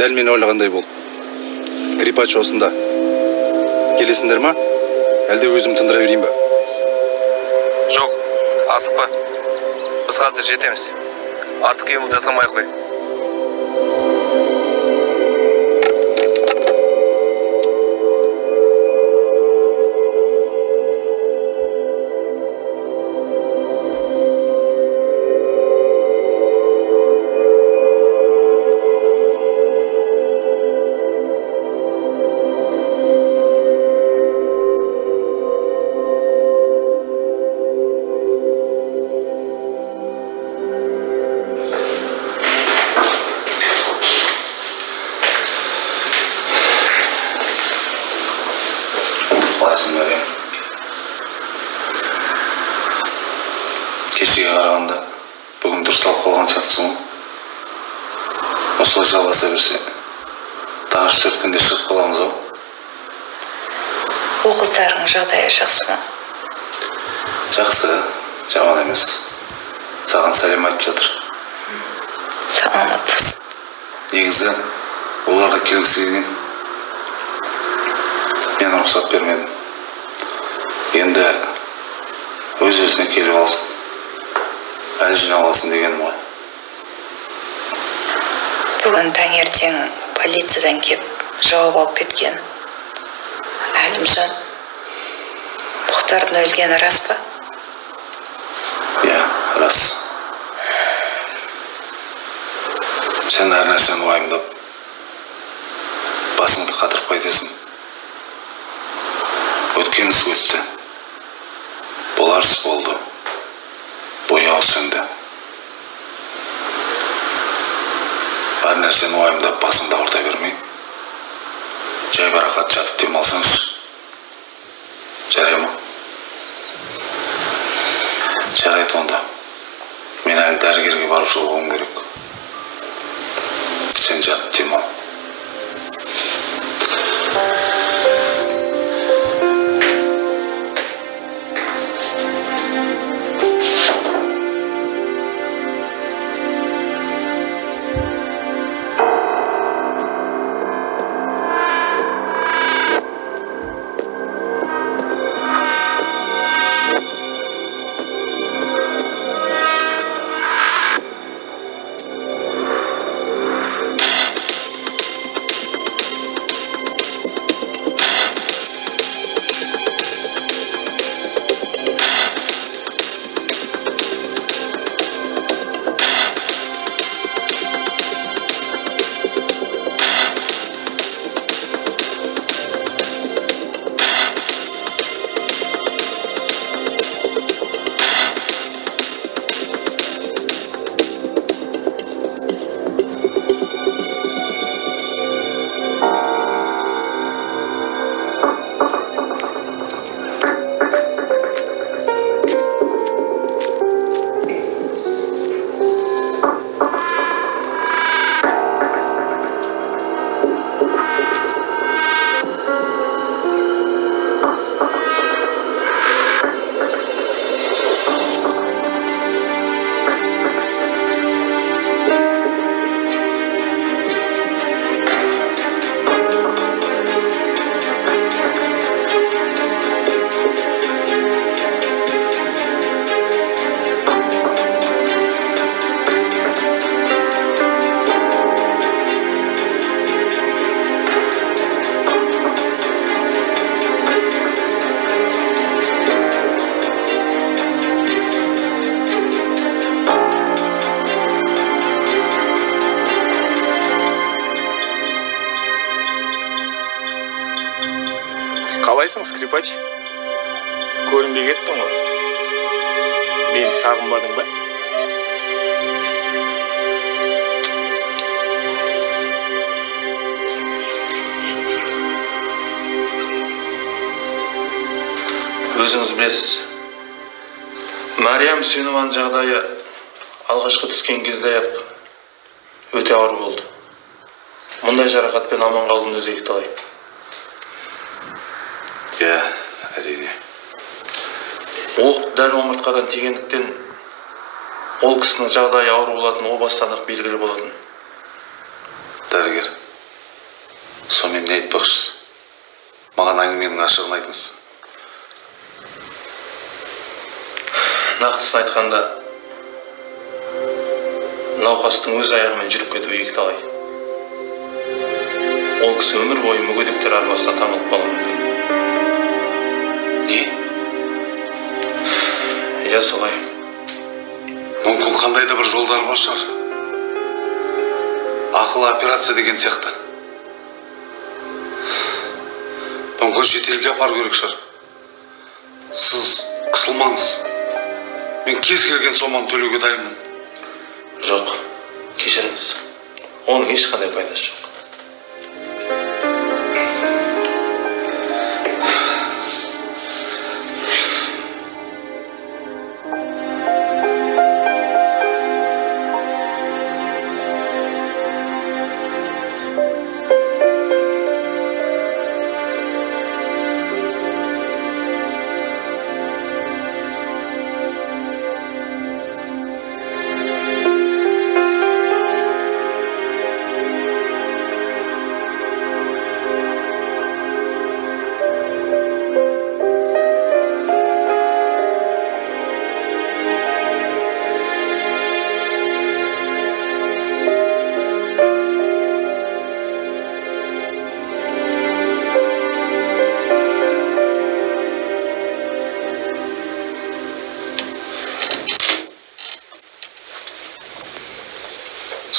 Дәл мен ойлағандай болды. Скрипач осында. Келесіңдер ма? Әлде өзім тындыра берейін ба? Жоқ, асықпа. Біз қазір жетеміз. Артық қимыл жасамай қой. Кешеге қарағанда бүгін дұрысталып қалған сияқтысың ғой. Осылай жалғаса берсе, тағы 3-4 күнде шығып қаламыз ау. Ол қыздарың жағдайы жақсы ма? Жақсы, жаман емес. Саған сәлем айтып жатыр. Саламат болсын. Негізі, олар да келгісі келген. Мен рұқсат бермедім. Енді өз-өзіне келіп алсын. Әлі жинап алсын дегенім ғой. Бүгін таңертең полициядан кеп жауап алып кеткен. Әлімжан, Мұхтардың өлгені рас па? Иә, рас. Сен әр нәрсені уайымдап, басыңды қатырып қайтесің. Өткен іс өтті. Болар іс болды. Бояу сөнді. Әр нәрсені уайымдап басыңды ауырта бермей, жай барақат жатып демалсаңыз. Жарай ма? Жарайды онда. Мен әлі дәрігерге барып жолығуым керек. Сен жатып демал. Қалайсың, скрипач? Көрінбей кеттің ғой. Мені сағынбадың ба? Өзіңіз білесіз. Мариям Сүйінованың жағдайы алғашқы түскен кезде-ақ өте ауыр болды. Мұндай жарақатпен аман қалудың өзі екіталай. Иә, әрине. Оқ дәл омыртқадан тигендіктен ол кісінің жағдайы ауыр болатын о бастан-ақ белгілі болатын. Дәрігер, Сонымен не айтпақшысыз? Маған әңгіменің ашығын айтыңыз. Нақтысын айтқанда, науқастың өз аяғымен жүріп кетуі екіталай. Ол кісі өмір бойы мүгедектер арбасына таңылып қалуы мүмкін. Не? Иә, солай. Мүмкін қандай да бір жолдар бар шығар. Ақылы операция деген сияқты. Мүмкін шетелге апару керек шығар. Сіз қысылмаңыз. Мен кез келген соманы төлеуге дайынмын. Жоқ, кешіріңіз. Оның ешқандай пайдасы жоқ.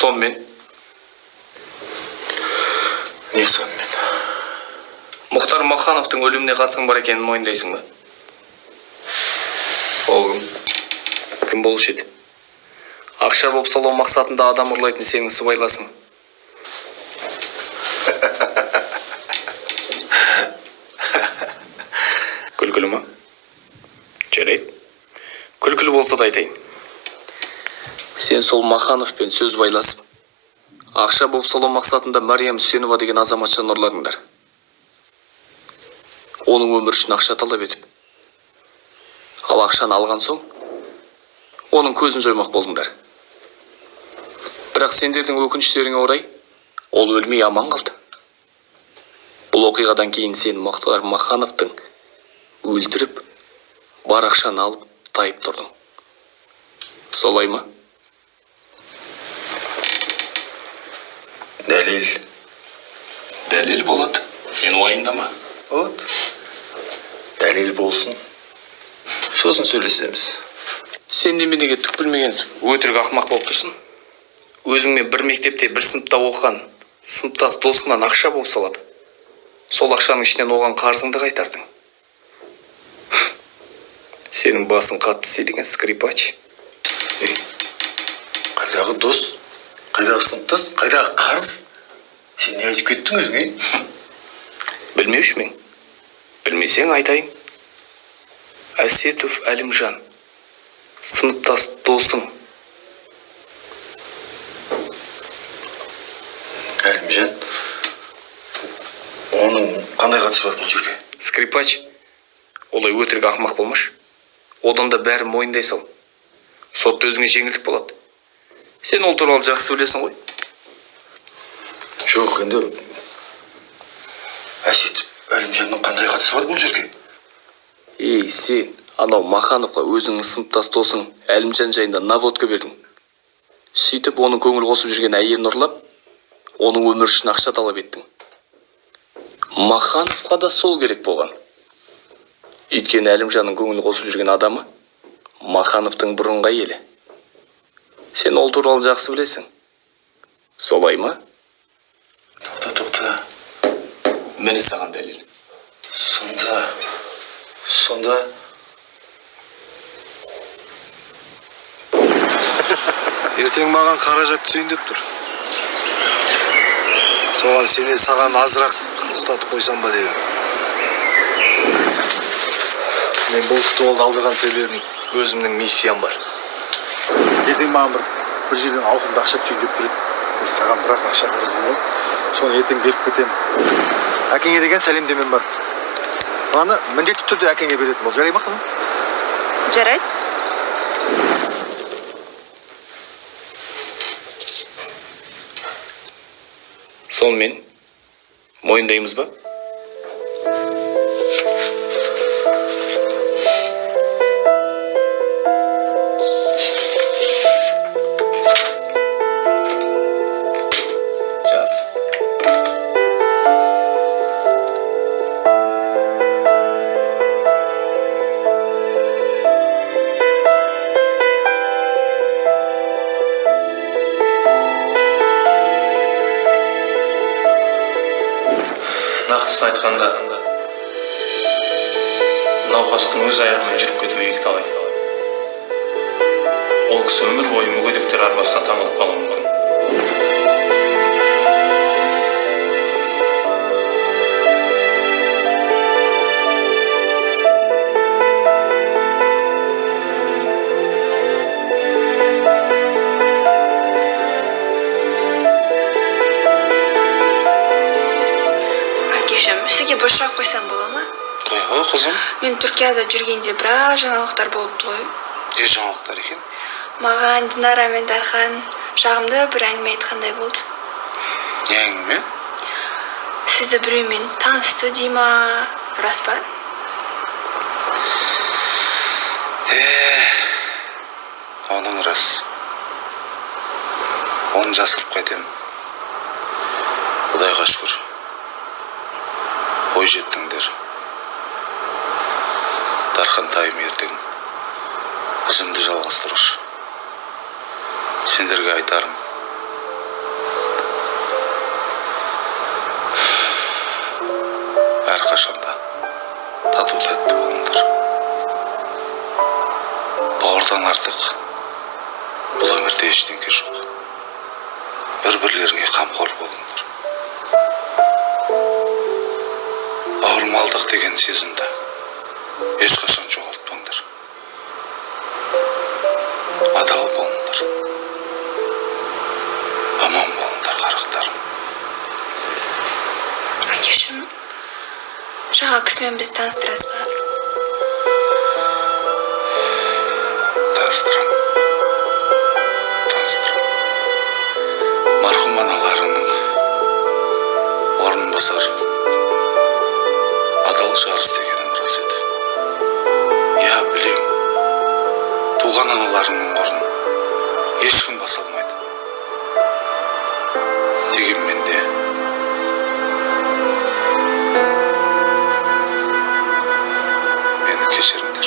Сонымен? Не сонымен? Мұхтар Махановтың өліміне қатысың бар екенін мойындайсың ба? Ол кім? Кім болушы еді? Ақша боп салу мақсатында адам ұрлайтын сенің сыбайласың. Күлкілі ма? Жарайды. Күлкілі болса да айтайын. Сен сол Махановпен сөз байласып, ақша боп салу мақсатында Мариям Үсенова деген азаматшаны ұрладыңдар. Оның өмір үшін ақша талап етіп. Ал ақшаны алған соң, оның көзін жоймақ болдыңдар. Бірақ сендердің өкініштеріңе орай, ол өлмей аман қалды. Бұл оқиғадан кейін сен Мұхтар Махановтың өлтіріп, бар ақшаны алып, тайып тұрдың. Солай ма? Дәлел. Дәлел болады. Сен уайымдама. Вот. Дәлел болсын. Сосын сөйлесеміз. Сен неменеге түк білмегенсің. Өтірік ақымақ болып тұрсың. Өзіңмен бір мектепте бір сыныпта оқыған сыныптас досыңнан ақша болып салап, сол ақшаның ішінен оған қарызыңды қайтардың. Сенің басың қатты істеген скрипач. Қайдағы дос? Қайдағы сыныптас? Қайдағы қарыз? Сен не айтып кеттің өзіңе? Білмеуші мен. Білмесең айтайын. Әсетов Әлімжан. Сыныптас досың. Әлімжан? Оның қандай қатысы бар бұл жерге? Скрипач. Олай өтірік ақымақ болмаш. Одан да бәрі мойындай сал. Сотта өзіңе жеңілдік болады. Сен ол туралы жақсы білесің ғой. Жоқ, енді Әсет Әлімжанның қандай қатысы бар бұл жерге? Ей, сен анау Махановқа өзіңнің сыныптас досың Әлімжан жайында наводка бердің. Сөйтіп, оның көңіл қосып жүрген әйелін ұрлап, оның өмір үшін ақша талап еттің. Махановқа да сол керек болған. Өйткені Әлімжанның көңіл қосып жүрген адамы Махановтың бұрынғы әйелі. Сен ол туралы жақсы білесің. Солай ма? Тоқта. Міне саған дәлел. Сонда... Ертең маған қаражат түсейін деп тұр. Соған саған азырақ ұстатып қойсам ба деп. Мен бұл столды алдырған себебім өзімнің миссиям бар. Ертең маған бір жерден ауқымды ақша түсейін деп келеді. Саған біраз ақша қарызым ғой. Соны ертең беріп кетемін. Әкеңе деген сәлемдемем бар. Аны міндетті түрде әкеңе беретін бол. Жарай ма, қызым? Жарайды. Сонымен Мойындаймыз ба? Жаз. Нақтысын айтқанда, науқастың өз аяғымен жүріп кетуі екіталай. Ол кісі өмір бойы мүгедектер арбасына таңылып қалуы мүмкін. Әкешім, сізге бір сұрақ қойсам бола ма? Қой ғой, қызым. Мен Түркияда жүргенде біраз жаңалықтар болыпты ғой. Не жаңалықтар екен? Маған Динара мен Дархан жағымды бір әңгіме айтқандай болды. Не әңгіме? Сізді біреумен танысты дей ма, рас па? Оның рас. Оны жасырып қайтем. Құдайға шүкір. Ой жеттіңдер. Дархан тайым ертең ізімді жалғастырушы. Сендерге айтарым. Әрқашанда тату тәтті болыңдар. Бауырдан артық бұл өмірде ештеңке жоқ. Бір-бірлеріңе қамқор болыңдар. Ауырмалдық деген сезімді ешқашан жоғалтпаңдар. Адал болыңдар. Аман болыңдар, қарақтарым. Әкешім, жаңа кісімен біз таныстырасыз ба? Таныстырам. Марқұм аналарының орынбасар адал жарыс дегенім рас еді. Я білем, туған аналарының орнын ешкім баса алмайды. Дегенмен де мені кешіріңдер.